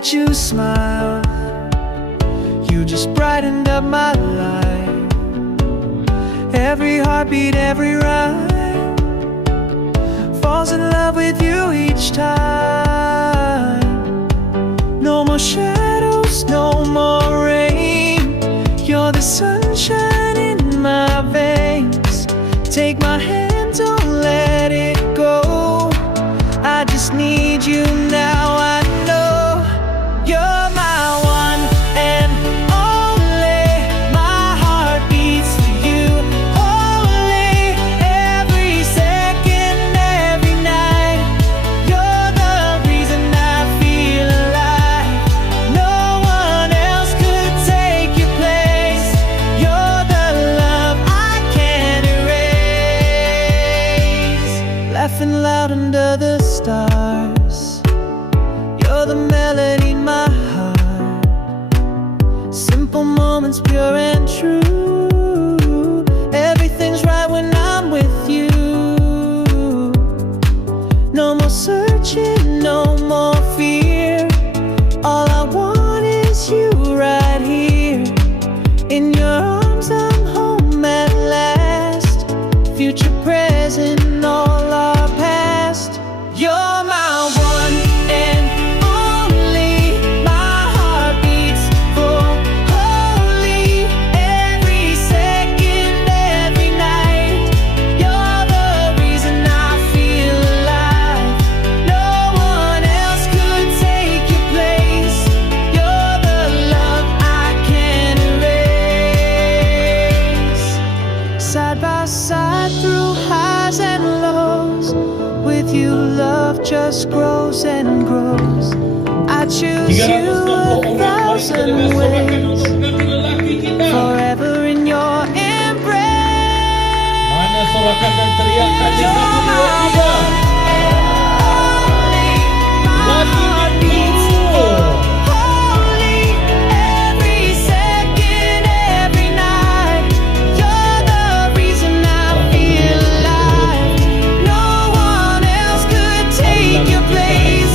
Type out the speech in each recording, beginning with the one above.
that you smiled. You just brightened up my life. Every heartbeat, every rhyme falls in love with you each time. No more shadows, no more rain. You're the sunshine in my veins. Take my hand, don't let it go. I just need you now. I know you're my one and only. My heart beats for you only. Every second, every night. You're the reason I feel alive. No one else could take your place. You're the love I can't erase. Laughing loud under the stars. You're the melody in my heart. Simple moments, pure and true. Everything's right when I'm with you. No more searching, no more fear. All I want is you right here. In your arms I'm home at last. Future, present, and all our past. You're my one and only. My heart beats for holy. Every second, every night. You're the reason I feel alive. No one else could take your place. You're the love I can't erase. Side by side through highs and lows. With you love just grows and grows. I choose you 1,000 ways. Forever in your embrace. Mana sorakan dan teriakan di 1, 2, 3. Holy, every second, every night. You're the reason I feel alive. No one else could take your place.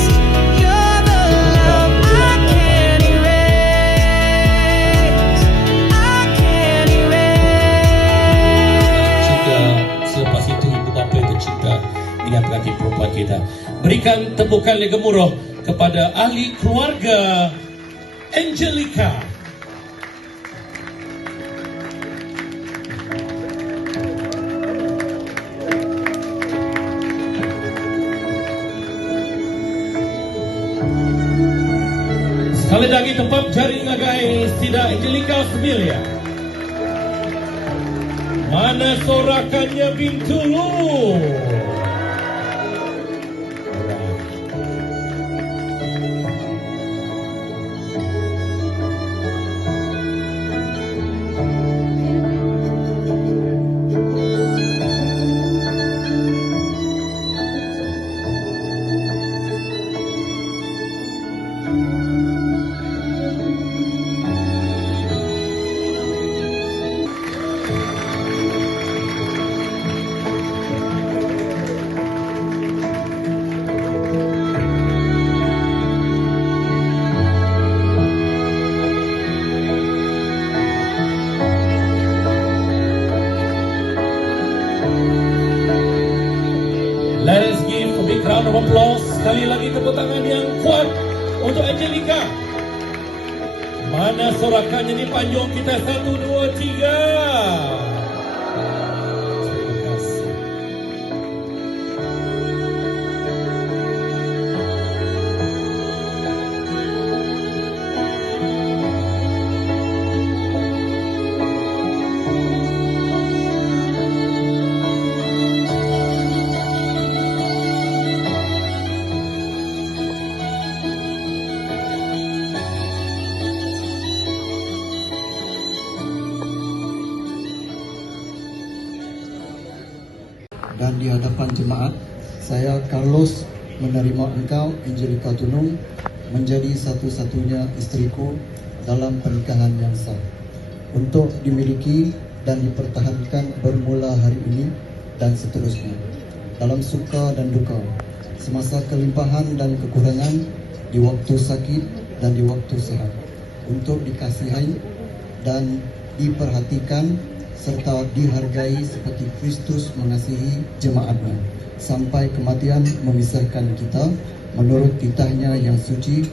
You're the love I can't erase. I can't erase. Juga selepas itu ibu bapa yang tercinta dengan pengantin perempuan kita. Berikan tepukan yang gemuruh kepada ahli keluarga Angelica. Sekali lagi tepap jari ngagai Sida Angelica Semilia. Mana sorakannya Bintulu? Let us give a big round of applause. Sekali lagi tepuk tangan yang kuat untuk Angelica. Mana sorakannya di panjang kita? 1, 2, 3. Terima kasih. Dan di hadapan jemaat, saya Carlos menerima engkau Angelica Tunung menjadi satu-satunya istriku dalam pernikahan yang sah, untuk dimiliki dan dipertahankan bermula hari ini dan seterusnya, dalam suka dan duka, semasa kelimpahan dan kekurangan, di waktu sakit dan di waktu sehat, untuk dikasihi dan diperhatikan serta dihargai seperti Kristus mengasihi jemaatnya sampai kematian memisahkan kita menurut titahnya yang suci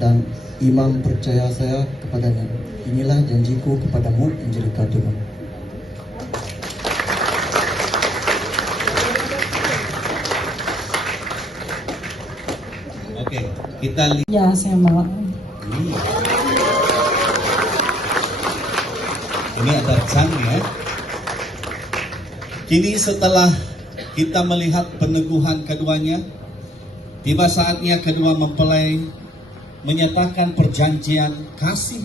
dan imam percaya saya kepadanya. Inilah janjiku kepadamu, Angelika Tunung. Oke, kita lihat. Ya, saya mau. Ini ada Chan ya. Kini setelah kita melihat peneguhan keduanya, tiba saatnya kedua mempelai menyatakan perjanjian kasih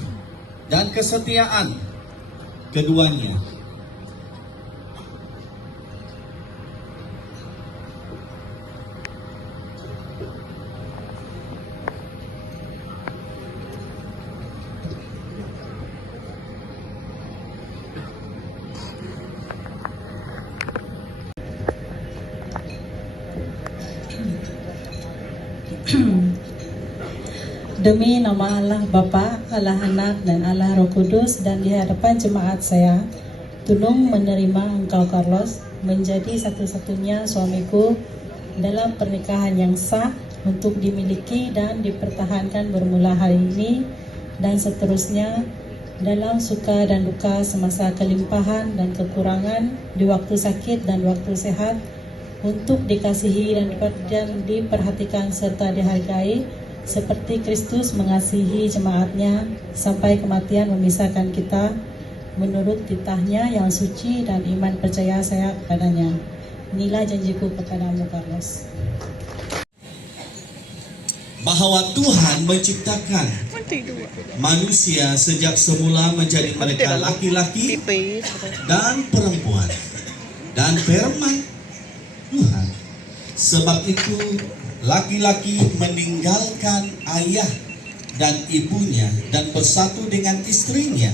dan kesetiaan keduanya. Demi nama Allah Bapa, Allah Anak, dan Allah Roh Kudus, dan di hadapan jemaat saya, Tunung menerima engkau Carlos menjadi satu-satunya suamiku dalam pernikahan yang sah untuk dimiliki dan dipertahankan bermula hari ini dan seterusnya dalam suka dan duka semasa kelimpahan dan kekurangan, di waktu sakit dan waktu sehat, untuk dikasihi dan diperhatikan serta dihargai seperti Kristus mengasihi jemaatnya sampai kematian memisahkan kita menurut titahnya yang suci dan iman percaya saya kepadanya. Inilah janjiku kepadamu, Carlos. Bahwa Tuhan menciptakan manusia sejak semula menjadi mereka laki-laki dan perempuan, dan firman Tuhan, sebab itu laki-laki meninggalkan ayah dan ibunya dan bersatu dengan istrinya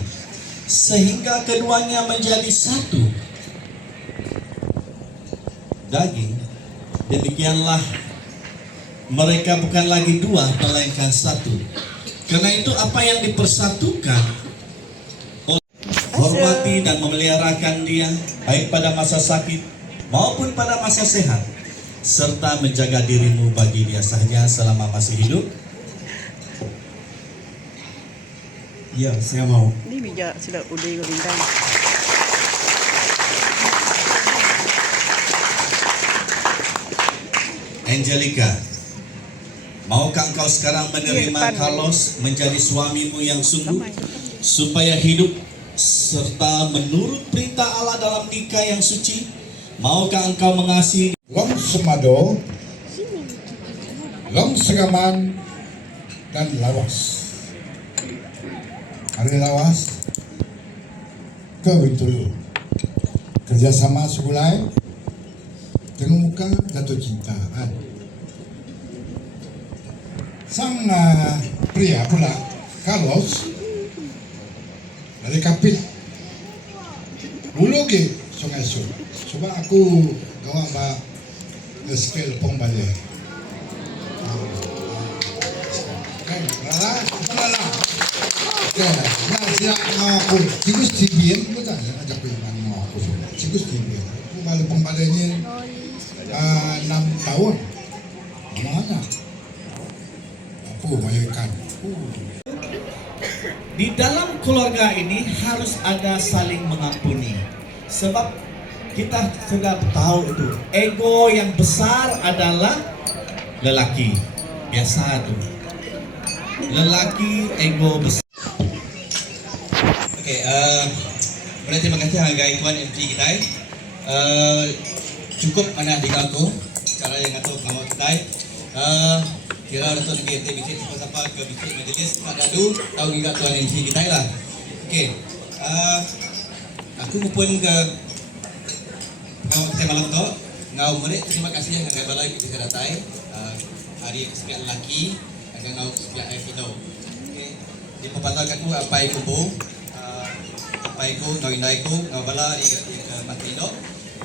sehingga keduanya menjadi satu daging. Demikianlah mereka bukan lagi dua melainkan satu. Karena itu apa yang dipersatukan, hormati dan memeliharakan dia baik pada masa sakit maupun pada masa sehat, serta menjaga dirimu bagi dia saja selama masih hidup. Ya, saya mau. Ini bijak sila udah bintang. Angelika, maukah engkau sekarang menerima Carlos menjadi suamimu yang sungguh, supaya hidup serta menurut perintah Allah dalam nikah yang suci? Maukah engkau mengasihi Long Semado, Long Segaman, dan Lawas. Hari Lawas ke Bintulu, kerjasama sebulai dengan muka jatuh cinta. Sang pria pula, Carlos, dari Kapit, Ulu ke Sungai Su. Coba aku gawa mbak skill pong balik. Kan, lala. Oke, nah siap aku. Cikus tibian, betul ya ngajak pinang aku. Cikus tibian. Aku balik pong baliknya 6 tahun. Mana? Aku bayarkan. Di dalam keluarga ini harus ada saling mengampuni. Sebab kita sudah tahu itu, ego yang besar adalah lelaki. Biasa tuh. Lelaki ego besar. Oke, terima kasih hargai Tuan MC kita. Cukup mana di aku cara yang ngatur kamu kita. Kira ada tuan BNT bisik siapa-siapa ke bisik majelis ada tahu juga Tuan MC kita lah. Oke, aku pun ke ngau kita malam tu ngau murid terima kasih yang ngau balai kita datai hari kesekian lelaki akan ngau kesekian air kita. Okey, di pepatahkan aku apa yang kubu apa yang ngau indai ku ngau balai di mati dok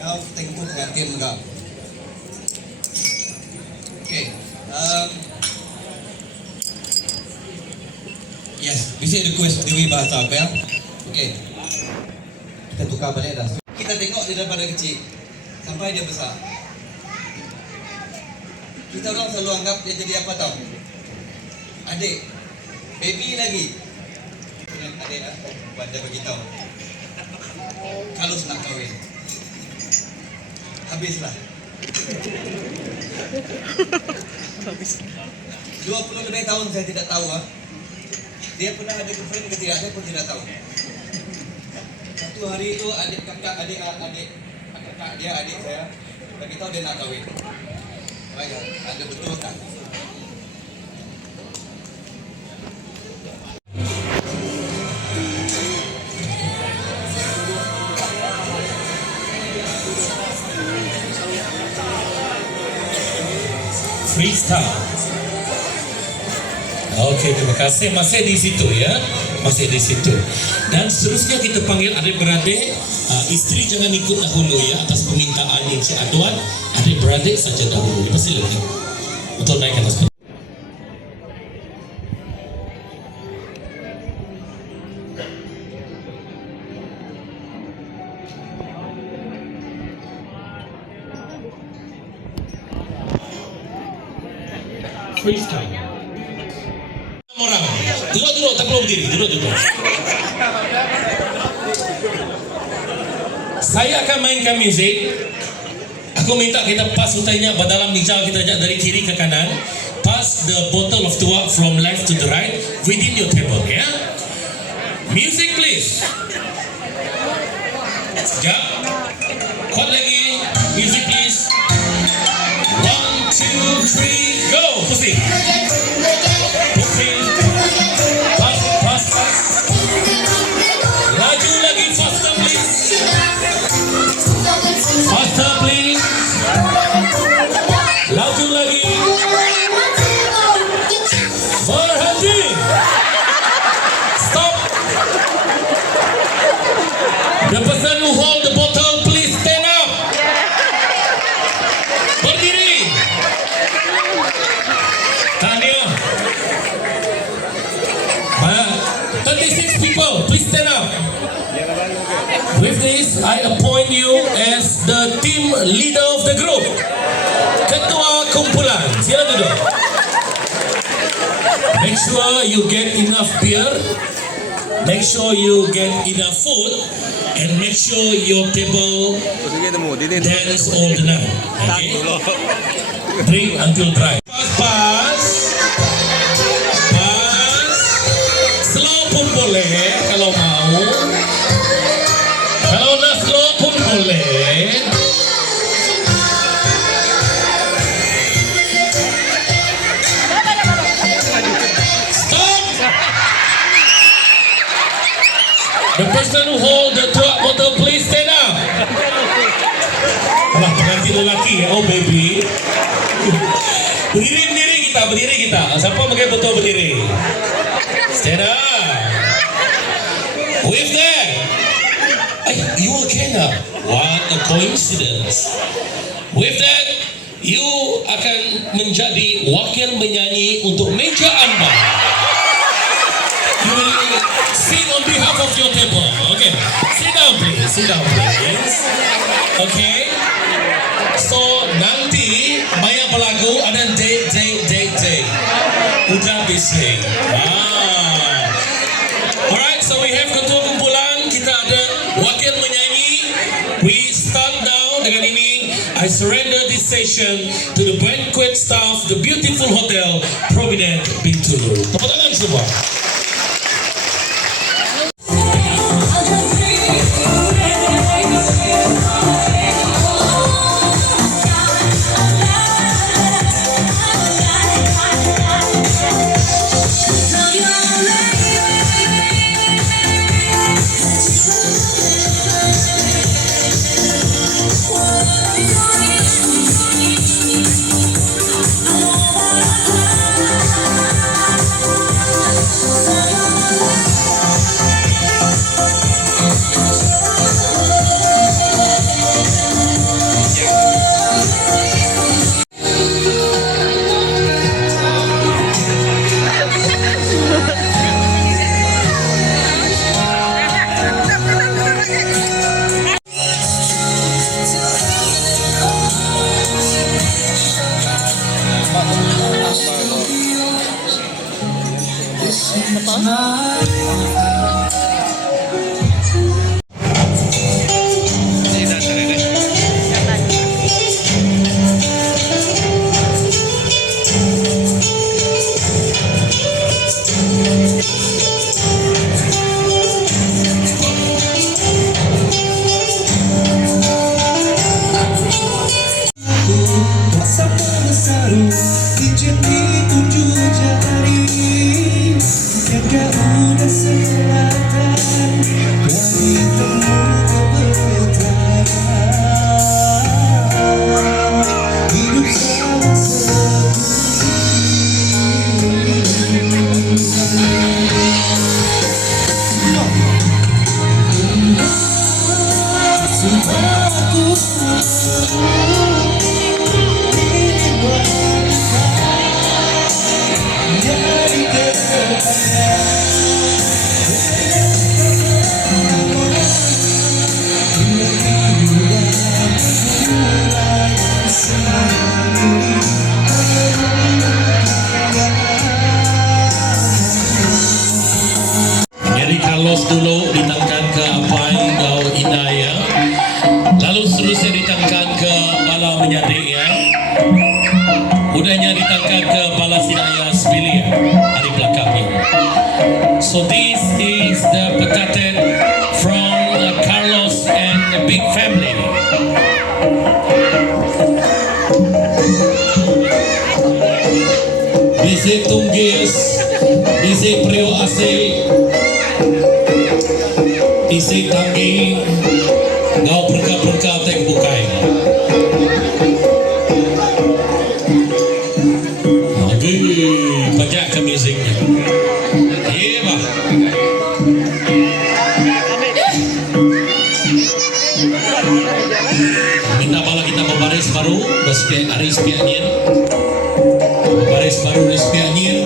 ngau tengku dengan tim ngau. Okey, Yes, bisa request Dewi bahasa apa ya? Okey. Kita tukar balik dah. Kita tengok dia daripada kecil sampai dia besar. Kita orang selalu anggap dia jadi apa tau? Adik. Baby lagi. Adik lah. Buat dia beritahu. Kalau nak kahwin. Habislah. 20 lebih tahun saya tidak tahu dia pernah ada girlfriend ke tidak, saya pun tidak tahu. Satu hari itu adik kakak dia adik saya bagi tahu dia nak kahwin. Baik, ada betul tak? Freestyle. Okey, terima kasih. Masih di situ ya. Masih di situ. Dan seterusnya kita panggil adik-beradik. Isteri jangan ikut dahulu ya atas permintaan Encik Adwan. Adik-beradik saja dahulu. Persilakan untuk naik ke atas. Freestyle. Orang. Duduk, tak perlu berdiri. Duduk. Saya akan mainkan muzik. Aku minta kita pas utainya dalam meja kita ajak dari kiri ke kanan. Pass the bottle of tuak from left to the right within your table, ya. Music please. Sekejap. Kuat lagi. Music please. 1, 2, 3, go. Pusing. Pas. Laju lagi, faster please. Faster please. Laju lagi. Berhenti. Stop. The person who hold the bottle please stand up. Berdiri. Tahniah. 36 people, please stand up. With this, I appoint you as the team leader of the group. Ketua kumpulan. Sila duduk. Make sure you get enough beer. Make sure you get enough food. And make sure your table dance all the night. Okay? Drink until dry. Pas. Slow pun boleh kalau mau. Kalau nak slow pun boleh. Stop. The person who hold the tuak bottle please stand up. Alah, pengantin lelaki ya, oh baby. Berdiri kita. Siapa pakai botol berdiri? Stand up. With that, you okay now? What a coincidence. With that, you akan menjadi wakil menyanyi untuk meja anda. You will sing on behalf of your table. Okay, sit down please. Okay. So nanti banyak pelaku ada date. Udah bising. Alright, so we have ketua kumpulan, kita ada wakil menyanyi. We start now dengan ini. I surrender this session to the banquet staff, the beautiful hotel Provident Bintulu. Tepuk tangan semua. Carlos dulu ditangkan ke Apai Gau Inaya, lalu seterusnya ditangkan ke Bala Menyadik ya, udahnya ditangkan ke Bala Sinaya Sebilia hari belakangnya. So this is the pekaten from Carlos and the big family. Bisi tunggis, bisi prio asik, isi tanggi, ngau berka-berka tek bukai. Oke, pajak ke musiknya. Iya bah. Minta bala kita berbaris baru, bersepiak aris pianyin. Baris baru respianyin.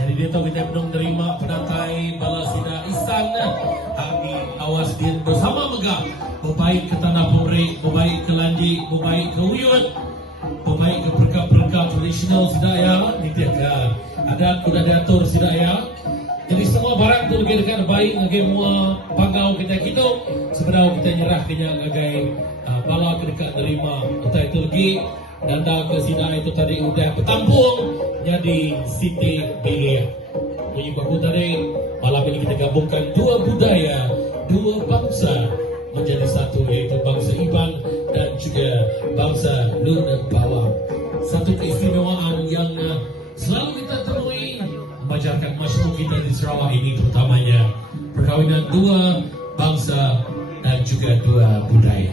Jadi dia tahu kita belum terima penatai Balasida Isan Abi awas dia bersama megah berbaik ke tanah Pemrik, berbaik ke Landik, berbaik ke Uyut, berbaik ke perkap-perkap tradisional sedaya ditiaga adat kuda diatur sedaya. Jadi semua barang tu dekat baik ngagai mua pangau kita sebenarnya kita nyerah kenya ngagai bala ke dekat terima utai itu lagi danda ke sida itu tadi udah petampung jadi Siti Belia. Jadi baku tadi malam ini kita gabungkan dua budaya, dua bangsa menjadi satu, yaitu bangsa Iban dan juga bangsa Nun Bawang. Satu keistimewaan yang selalu kita temui masyarakat masyarakat kita di Sarawak ini, terutamanya perkawinan dua bangsa dan juga dua budaya.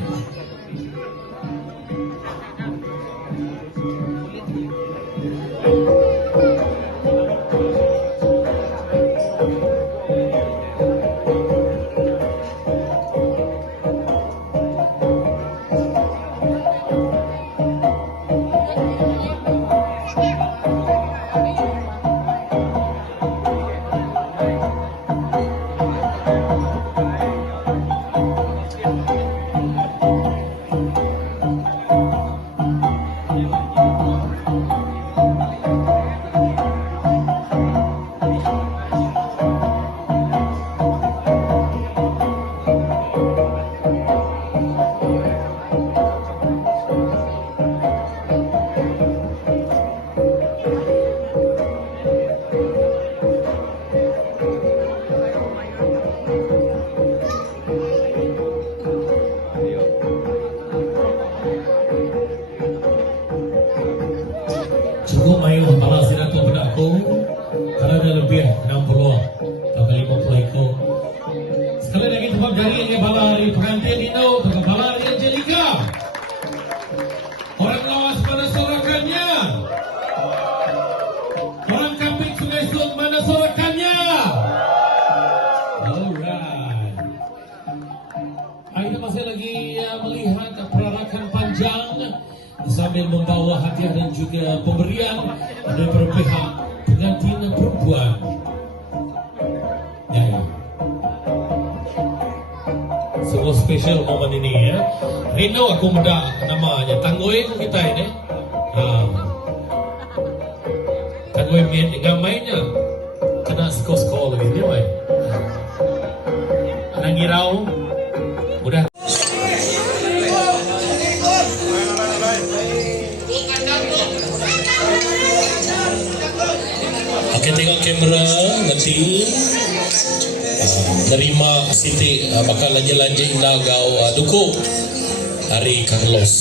Cukup main kepala sirat tu benakku karena ada lebih 60 atau 50 ekor. Sekali lagi tempat dari yang bala hari pengantin itu atau bala hari Angelika. Orang lawas mana sorakannya? Orang Kampung Sungai Sud mana sorakannya? Alright. Kita masih lagi melihat perarakan panjang sambil membawa hadiah dan juga pemberian dari pihak pengantin ibuan. Ya. Sungguh spesial momen ini ya. Rino aku muda namanya Tanggoy kita ini. Tanggoy main enggak mainnya. Kena skor lagi dia main. Nangirau udah. Oke, tengok kamera nanti nerima Siti bakal lanja-lanja indagau dukung hari Carlos.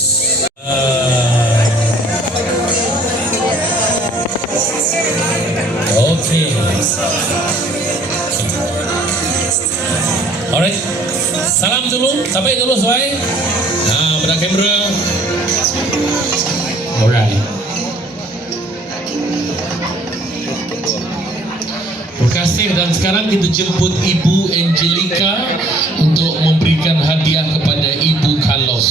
Oke. Alright. Salam dulu, sampai dulu Soai. Nah, pada kamera. Alright. Terima kasih dan sekarang kita jemput Ibu Angelica untuk memberikan hadiah kepada Ibu Carlos.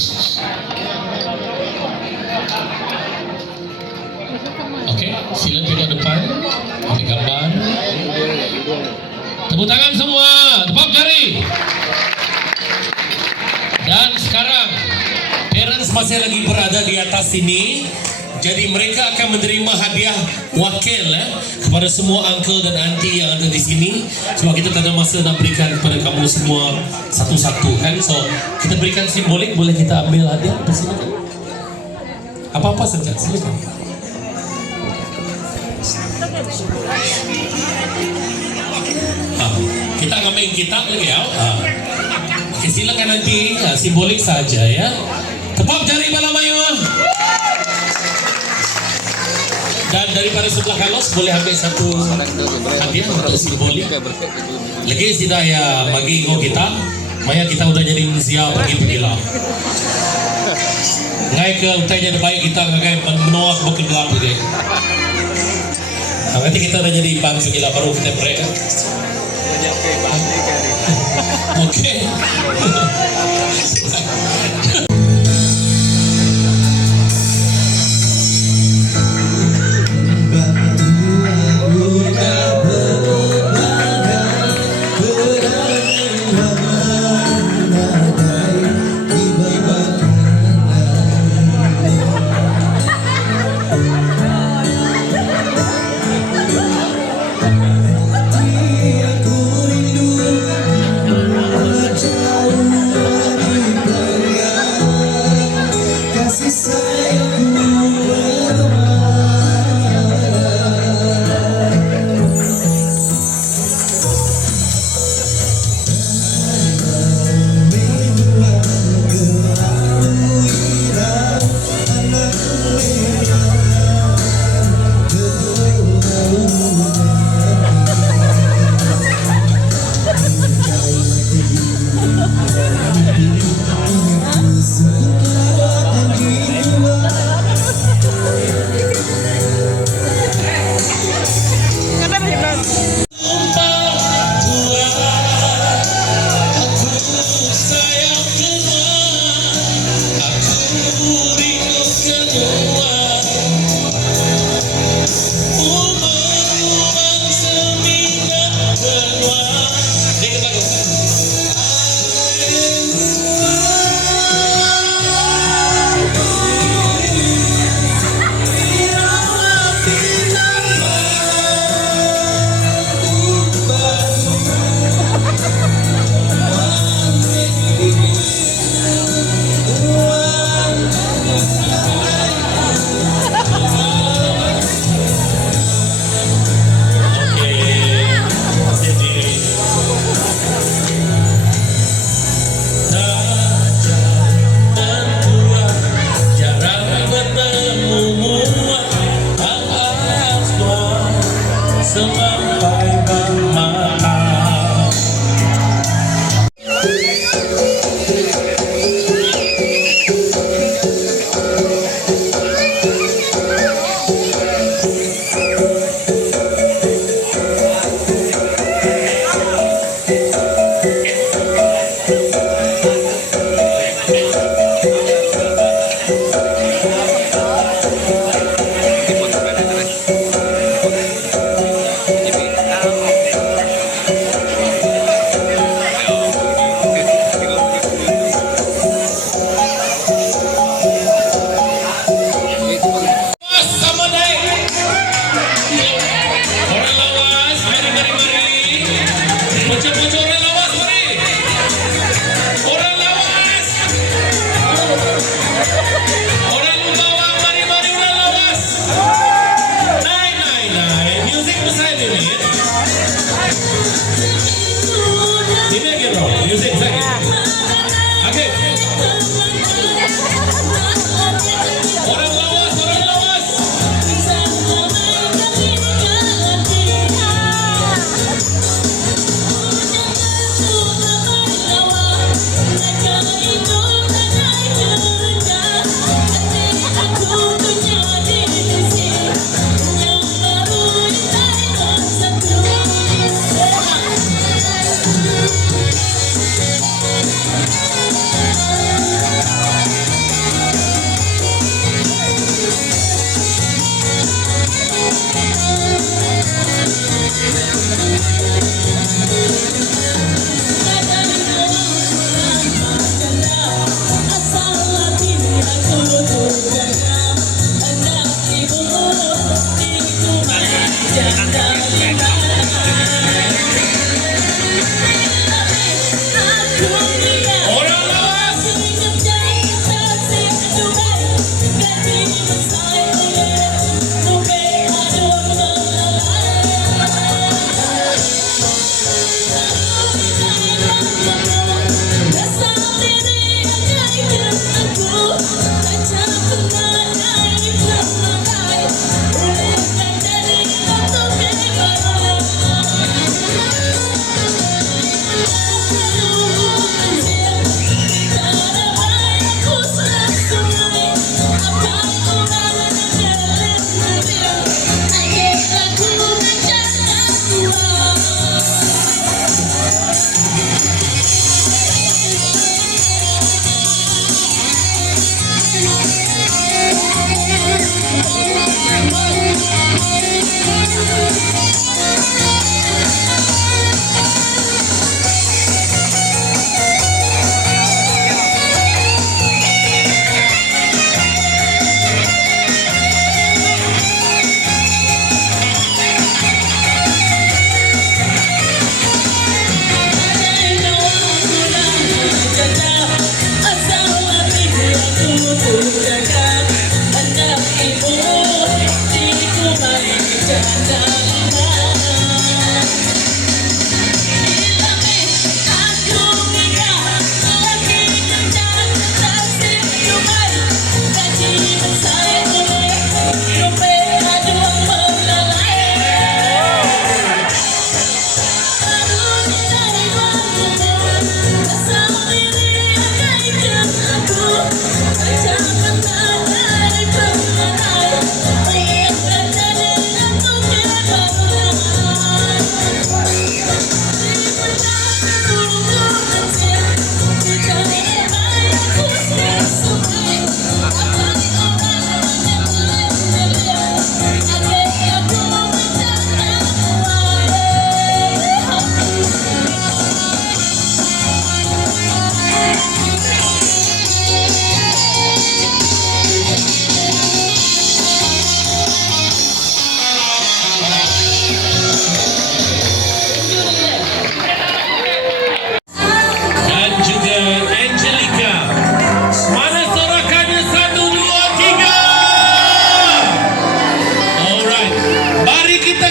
Okey, sila tengok depan. Ambil gambar. Tepuk tangan semua, tepuk jari. Dan sekarang parents masih lagi berada di atas sini. Jadi mereka akan menerima hadiah wakil kepada semua uncle dan auntie yang ada di sini. Sebab kita tak ada masa nak berikan kepada kamu semua satu-satu kan. So kita berikan simbolik, boleh kita ambil hadiah. Silakan. Apa-apa saja, silakan. Kita ambil kitab lagi ya. Okay, silakan nanti simbolik saja ya. Tepuk jari Balamayu. Dan daripada sebelah Carlos boleh ambil satu hadiah untuk simbolik. Lagi sudah ya bagi kita, maya kita udah jadi manusia pergi lah. Ngai ke utainya baik kita ngai menolak berkelap gitu. Nanti kita udah jadi bangsa gila baru kita mereka. Oke. Jadi beside ini. Ini lagi bro, music lagi. Oke. Orang lawas, orang lawas.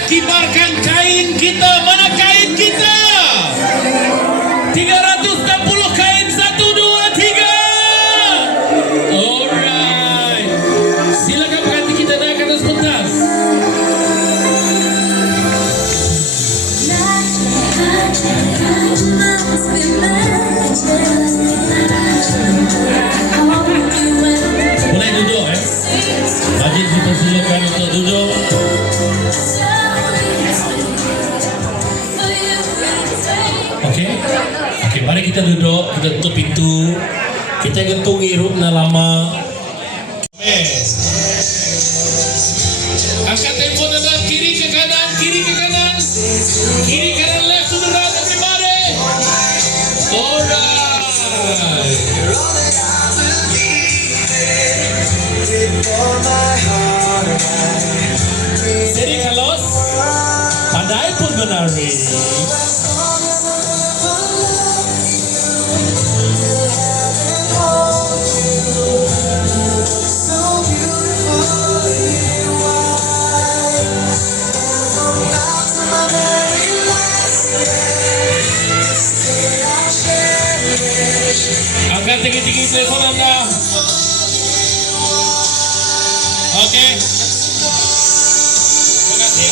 kibarkan kain kita. Mana kain kita? 360 kain. 1, 2, 3. Alright. Silakan pengantin kita naik ke atas pentas. Boleh duduk Majid dipersilakan untuk duduk. Okey, mari kita duduk, kita tutup pintu. Kita gantung hirupna lama. Angkat telepon anda kiri ke kanan, kiri ke kanan. Kiri kanan left to the right everybody. Alright. Jadi Carlos, pandai pun menari. Angkat tinggi-tinggi telepon Anda. Oke. Terima kasih.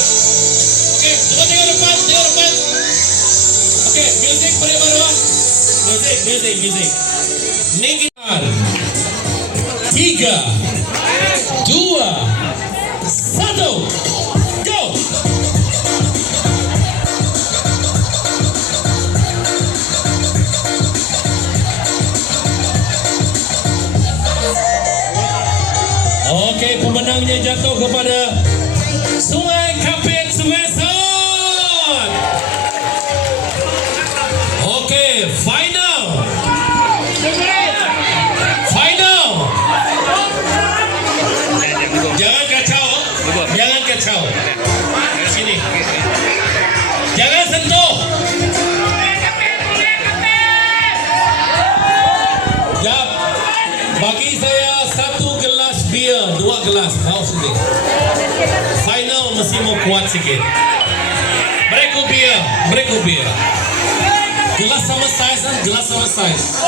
Oke, coba tengok depan, tengok depan. Oke, music boleh baru. Music. Ninggian. 3, 2, 1, go. Oke, pemenangnya jatuh kepada Sungai Kapit Sungai Son. Oke, final. Jangan kacau. Sini. Jangan sentuh. Jap. Bagi saya 1 gelas bir, 2 gelas. Tahu sendiri. Final mesti mau kuat sikit. Berikut bir. Gelas sama saiz kan? Gelas sama saiz.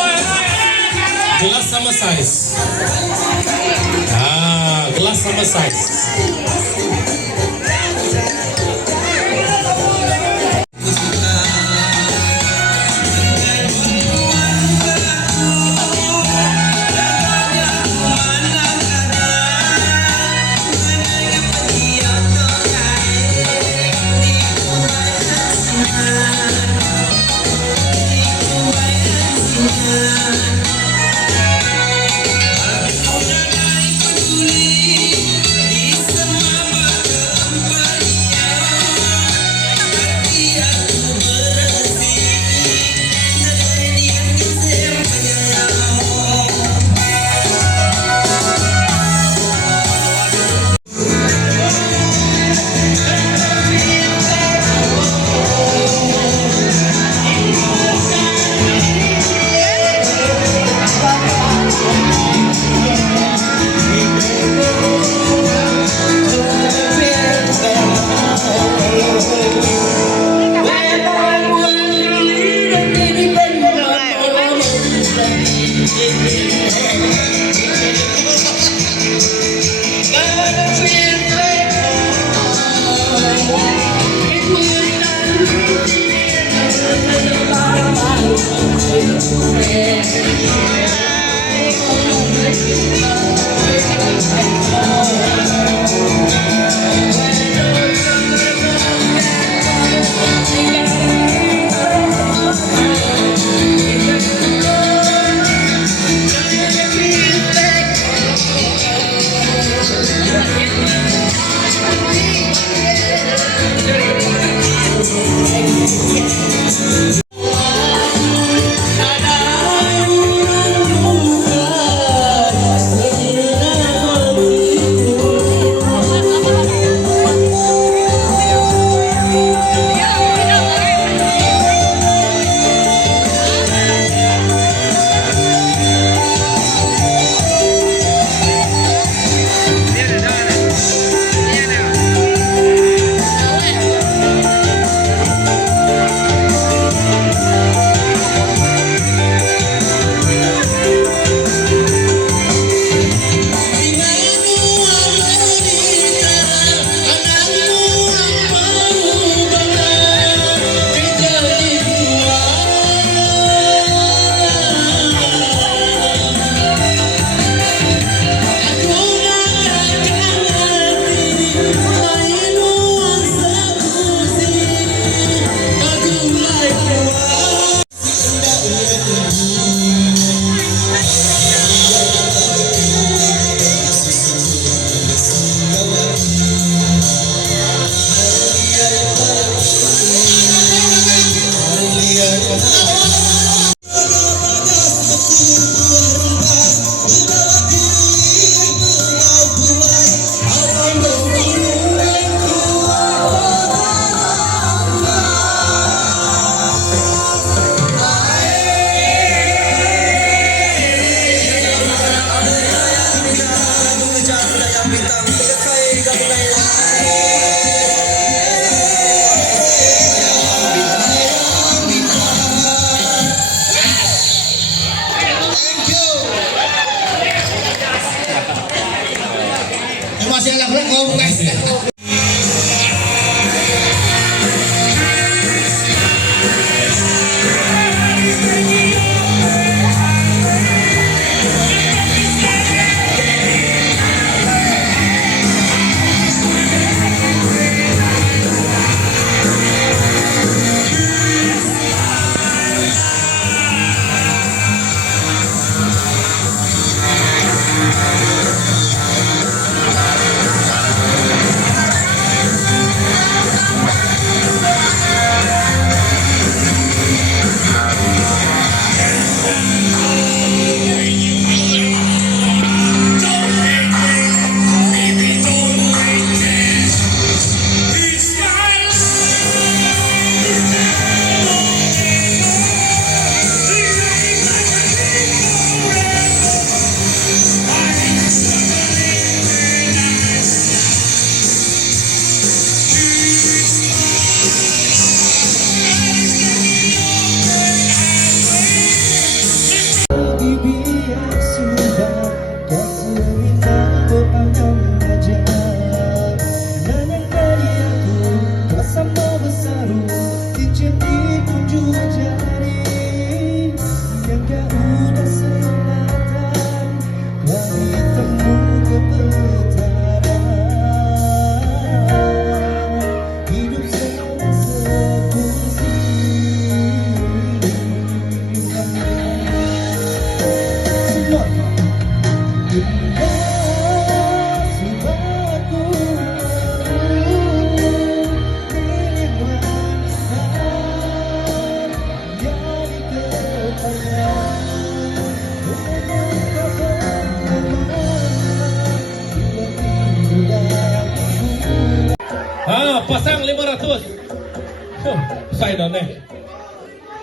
Final nih.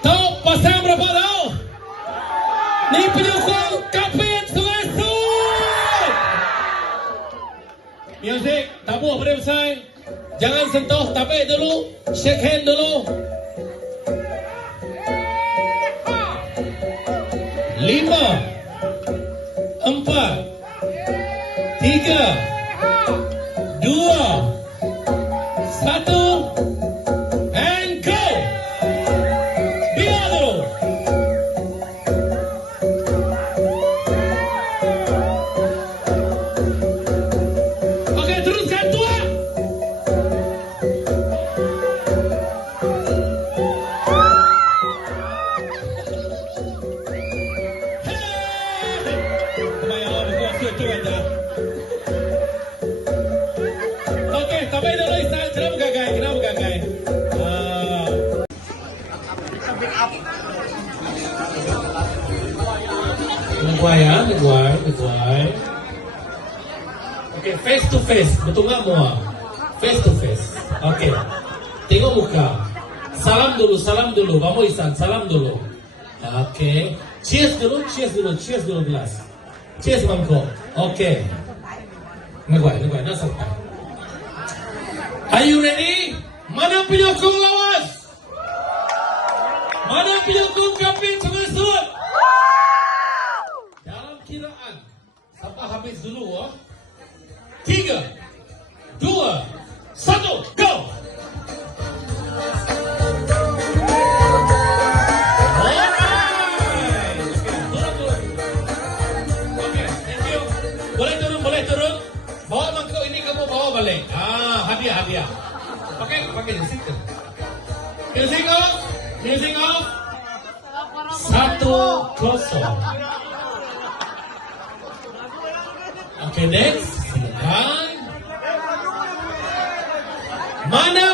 Tahu pasang berapa tahu? Ni penyokong kapit Sungai Sun. Music, tabuh pada besar. Jangan sentuh tapik dulu. Shake hand dulu. 5 4 3 2 1 and go. Biar dulu. Oke, teruskan tua. Oke, tapi dulu Istan, kenapa gagal? Kenapa gagal? Negway ya, negway. Oke, face to face, betul nggak semua? Face to face. Oke, tengok muka. Salam dulu. Kamu Istan, salam dulu. Oke, cheers dulu gelas. Cheers mangkok. Oke. Negway, nasab. Are you ready? Mana penyokong lawas? Mana penyokong kapit Sungai Sun? Dalam kiraan, sampai habis dulu. 3 2 1 go. Boleh turun. Bawa mangkuk ini kamu bawa balik. Hadiah. Pakai musik. Music off. 1-0. Oke, next. Silakan. Mana